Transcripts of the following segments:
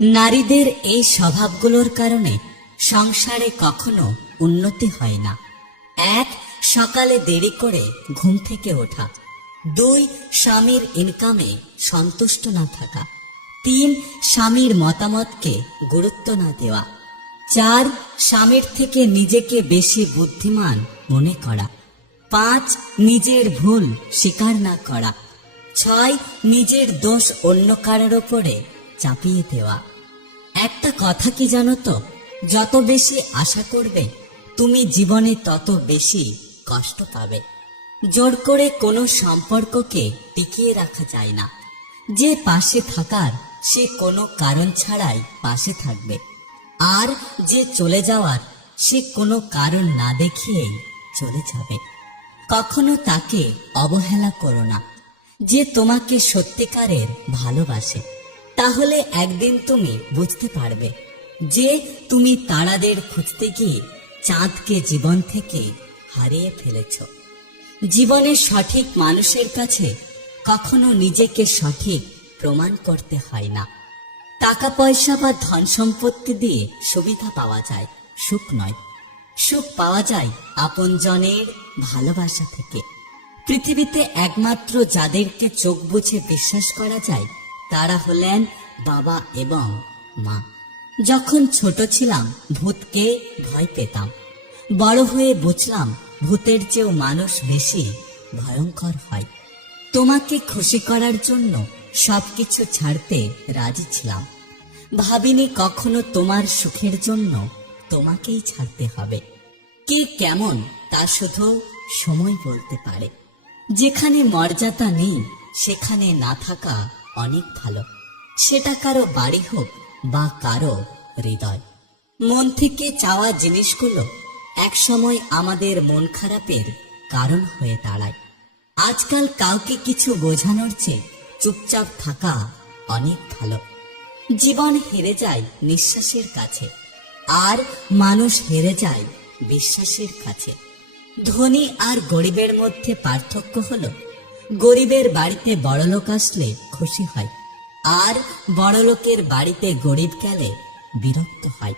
নারীদের এই স্বভাবগুলোর কারণে সংসারে কখনো উন্নতি হয় না। এক, সকালে দেরি করে ঘুম থেকে ওঠা। দুই, স্বামীর ইনকামে সন্তুষ্ট না থাকা। তিন, স্বামীর মতামতকে গুরুত্ব না দেওয়া। চার, স্বামীর থেকে নিজেকে বেশি বুদ্ধিমান মনে করা। পাঁচ, নিজের ভুল স্বীকার না করা। ছয়, নিজের দোষ অন্য কারোর ওপরে চাপিয়ে দেওয়া। একটা কথা কি জানো তো? যত বেশি আশা করবে, তুমি জীবনে তত বেশি কষ্ট পাবে। জোর করে কোনো সম্পর্ককে টিকিয়ে রাখা যায় না। যে পাশে থাকার, সে কোনো কারণ ছাড়াই পাশে থাকবে। আর যে চলে যাওয়ার, সে কোনো কারণ না দেখিয়েই চলে যাবে। কখনো তাকে অবহেলা করো না। যে তোমাকে সত্যিকারের ভালোবাসে। তাহলে একদিন তুমি বুঝতে পারবে যে তুমি তারাদের খুঁজতে গিয়ে চাঁদকে জীবন থেকে হারিয়ে ফেলেছ। জীবনে সঠিক মানুষের কাছে কখনো নিজেকে সঠিক প্রমাণ করতে হয় না। টাকা পয়সা বা ধন সম্পত্তি দিয়ে সুবিধা পাওয়া যায়, সুখ নয়। সুখ পাওয়া যায় আপনজনের ভালোবাসা থেকে। পৃথিবীতে একমাত্র যাদেরকে চোখ বুঝে বিশ্বাস করা যায় তারা হলেন বাবা এবং মা। যখন ছোট ছিলাম, ভূতকে ভয় পেতাম। বড় হয়ে বুঝলাম, ভূতের চেয়েও মানুষ বেশি ভয়ঙ্কর হয়। তোমাকে খুশি করার জন্য সবকিছু ছাড়তে রাজি ছিলাম। ভাবিনি কখনো তোমার সুখের জন্য তোমাকেই ছাড়তে হবে। কে কেমন তা শুধু সময় বলতে পারে। যেখানে মর্যাদা নেই, সেখানে না থাকা অনেক ভালো। সেটা কারও বাড়ি হোক বা কারও হৃদয়। মন থেকে চাওয়া জিনিসগুলো একসময় আমাদের মন খারাপের কারণ হয়ে দাঁড়ায়। আজকাল কাউকে কিছু বোঝানোর চেয়ে চুপচাপ থাকা অনেক ভালো। জীবন হেরে যায় নিঃশ্বাসের কাছে, আর মানুষ হেরে যায় বিশ্বাসের কাছে। ধনী আর গরিবের মধ্যে পার্থক্য হলো গরিবের বাড়িতে বড়লোক আসলে খুশি হয়, আর বড়লোকের বাড়িতে গরিব গেলে বিরক্ত হয়।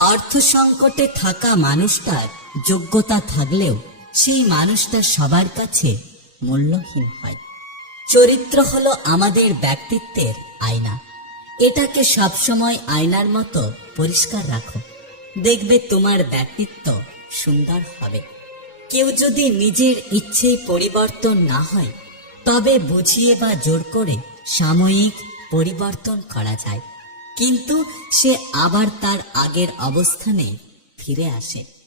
অর্থ সংকটে থাকা মানুষটার যোগ্যতা থাকলেও সেই মানুষটা সবার কাছে মূল্যহীন হয়। চরিত্র হলো আমাদের ব্যক্তিত্বের আয়না। এটাকে সবসময় আয়নার মতো পরিষ্কার রাখো। দেখবে তোমার ব্যক্তিত্ব সুন্দর হবে। কেউ যদি নিজের ইচ্ছে পরিবর্তন না হয়, তবে বুঝিয়ে বা জোর করে সাময়িক পরিবর্তন করা যায়। কিন্তু সে আবার তার আগের অবস্থানে ফিরে আসে।